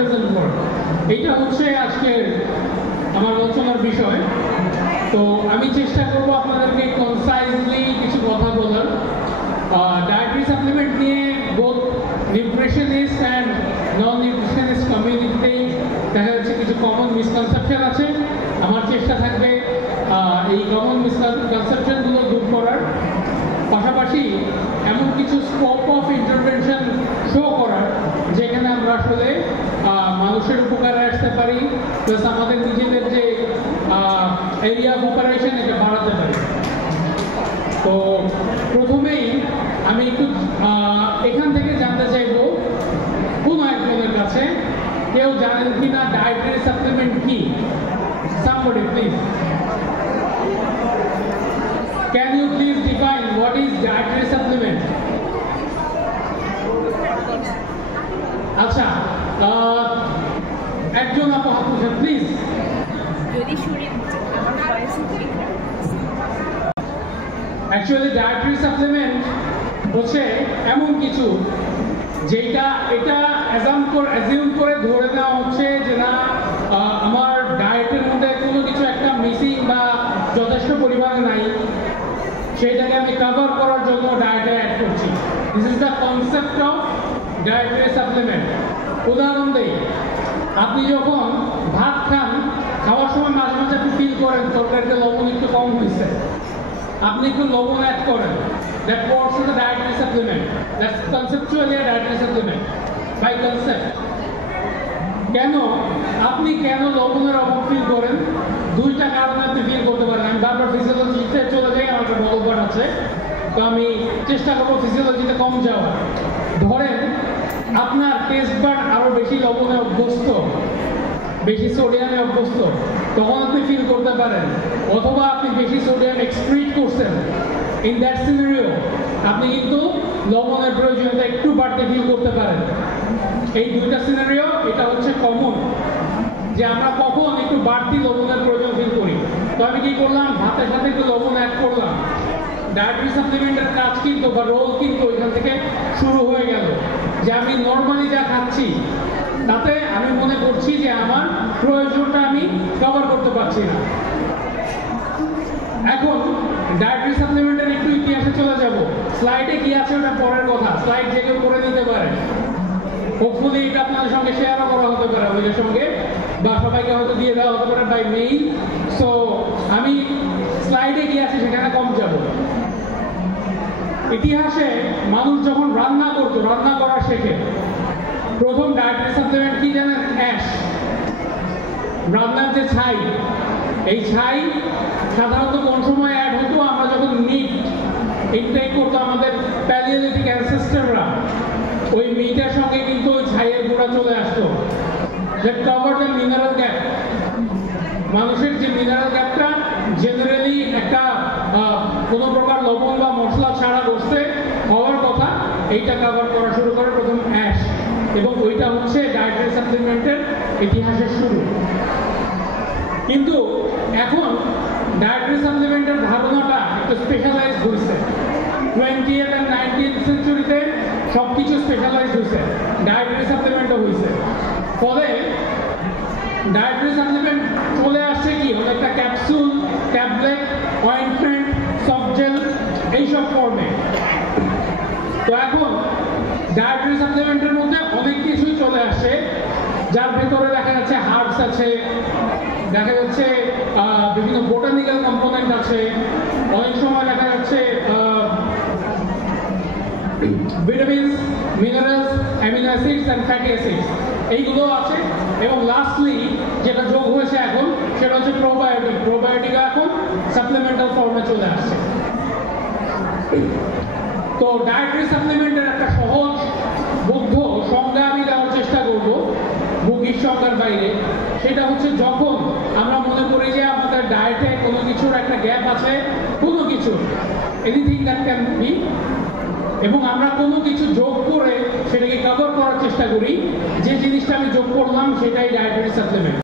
doesn't work. এইটা হচ্ছে আজকের আমার আলোচনার বিষয়। তো আমি চেষ্টা করব আপনাদেরকে কনসাইজলি কিছু কথা বলার। ডায়েটারি সাপ্লিমেন্ট নিয়ে both nutritionist and non nutritionist কমিউনিটিতেই দেখা যাচ্ছে কিছু কমন মিসকনসেপশন আছে। আমার চেষ্টা থাকবে এই কমন মিসকনসেপশনগুলো দূর করার পাশাপাশি এমন কিছু স্কোপ অফ ইন্টারভেনশন শো করার যেখানে আমরা আসলে মানুষের উপকারে আসতে পারি, প্লাস আমাদের নিজেদের যে এরিয়া অফ অপারেশন এটা বাড়াতে পারি। তো প্রথমেই আমি একটু এখান থেকে জানতে চাইব কোনো একজনের কাছে কেউ জানেন কিনা ডায়েটারি সাপ্লিমেন্ট কি? Somebody please. Can you please define what is dietary supplement? আচ্ছা, একজন আপু হাত তুলছেন প্লিজ। অ্যাকচুয়ালি ডায়েটারি সাপ্লিমেন্ট হচ্ছে এমন কিছু যেটা এটা অ্যাজিউম করে ধরে নেওয়া হচ্ছে যে না আমার ডায়েটের মধ্যে কোনো কিছু একটা মিসিং বা যথেষ্ট পরিমাণে নাই, সেটাকে আমি কভার করার জন্য ডায়েটে অ্যাড করছি। This is the concept of dietary supplement. উদাহরণ দেই, আপনি যখন ভাত খান, খাওয়ার সময় মাঝে মাঝে একটু ফিল করেন তরকারিতে লবণ একটু কম হয়েছে, আপনি একটু লবণ অ্যাড করেন, that falls into the dietary supplement. That's conceptually a dietary supplement by concept. কেন আপনি লবণের অভাব ফিল করেন? দুইটা কারণে আপনি ফিল করতে পারেন। আমি বারবার ফিজিওলজিতে চলে যাই, আমার একটা বলবার আছে, তো আমি চেষ্টা করবো ফিজিওলজিতে কম যাওয়ার। ধরেন আপনার টেস্ট বাড আরো বেশি লবণে অভ্যস্ত, বেশি সোডিয়ামে অভ্যস্ত, তখন আপনি ফিল করতে পারেন। অথবা আপনি বেশি সোডিয়াম এক্সক্রিট করছেন, ইন দ্যাট সিনারিও আপনি কিন্তু লবণের প্রয়োজনীয়তা একটু বাড়তে ফিল করতে পারেন। এই দুইটা সিনারিও এটা হচ্ছে কমন, যে আমরা কখন একটু বাড়তি লবণের প্রয়োজন ফিল করি। তো আমি কি করলাম, ভাতের সাথে একটু লবণ অ্যাড করলাম। ডায়েটারি সাপ্লিমেন্টের কাজ কিন্তু বা রোল কিন্তু এখান থেকে শুরু হয়ে গেল, যে আমি নর্মালি যা খাচ্ছি তাতে আমি মনে করছি যে আমার প্রয়োজনটা আমি কভার করতে পারছি না। এখন ডায়েটারি সাপ্লিমেন্টের একটু ইতিহাসে চলে যাব। স্লাইডে কি আছে ওটা পরের কথা, স্লাইড যে কেউ করে নিতে পারে। হোপফুলি এটা আপনাদের সঙ্গে শেয়ারও করা হতে পারে ওদের সঙ্গে, বা সবাইকে হয়তো দিয়ে দেওয়া হতে পারে বাই মেইল। সো আমি স্লাইডে কি আছে সেখানে কম যাব। ইতিহাসে মানুষ যখন রান্না করতো, রান্না করা শেখে, প্রথম ডায়েটারি সাপ্লিমেন্ট কি জানেন? অ্যাশ, রান্নার যে ছাই, এই ছাই সাধারণত কোন সময় অ্যাড হতো? আমরা যখন মিট ইনটেক করতো, আমাদের প্যালিওলিথিক অ্যানসেস্টররা, ওই মিটের সঙ্গে কিন্তু ওই ছাইয়ের গুঁড়া চলে আসতো, that cover the mineral gap. মানুষের যে মিনারেল গ্যাপটা জেনারেলি একটা কোনো প্রকার লবণ বা মশলা ছাড়া বসতে হওয়ার কথা, এইটা কভার করা শুরু করে প্রথম অ্যাশ, এবং ওইটা হচ্ছে ডায়েটারি সাপ্লিমেন্টের ইতিহাসের শুরু। কিন্তু এখন ডায়েটারি সাপ্লিমেন্টের ধারণাটা একটু স্পেশালাইজ হয়েছে। 20th and 19th সেঞ্চুরিতে সবকিছু স্পেশালাইজ হয়েছে, ডায়েটারি সাপ্লিমেন্টও হয়েছে। ফলে ডায়েটারি সাপ্লিমেন্ট চলে আসছে কি হলো, একটা capsule, tablet, ointment, soft gel, এইসব ফর্মে। তো এখন ডায়েটারি সাপ্লিমেন্টের মধ্যে অনেক কিছুই চলে আসছে, যার ভেতরে দেখা যাচ্ছে হার্বস আছে, দেখা যাচ্ছে বিভিন্ন বোটানিক্যাল কম্পোনেন্ট আছে, অনেক সময় দেখা যাচ্ছে vitamins, minerals, amino acids and fatty acids, এইগুলো আছে। এবং লাস্টলি যেটা যোগ হয়েছে এখন, সেটা হচ্ছে প্রোবায়োটিক। প্রোবায়োটিক এখন সাপ্লিমেন্টাল ফর্মে চলে আসছে। তো ডায়েটারি সাপ্লিমেন্টের একটা সহজ বুদ্ধ সংজ্ঞা আমি দেওয়ার চেষ্টা করব, মুখিক সংজ্ঞার বাইরে। সেটা হচ্ছে যখন আমরা মনে করি যে আমাদের ডায়েটে কোনো কিছুর একটা গ্যাপ আছে, কোনো কিছু, এনিথিং দ্যাট ক্যান বি, এবং আমরা কোনো কিছু যোগ করে সেটাকে কভার করার চেষ্টা করি, যে জিনিসটা আমি যোগ করলাম সেটাই ডায়েটারি সাপ্লিমেন্ট।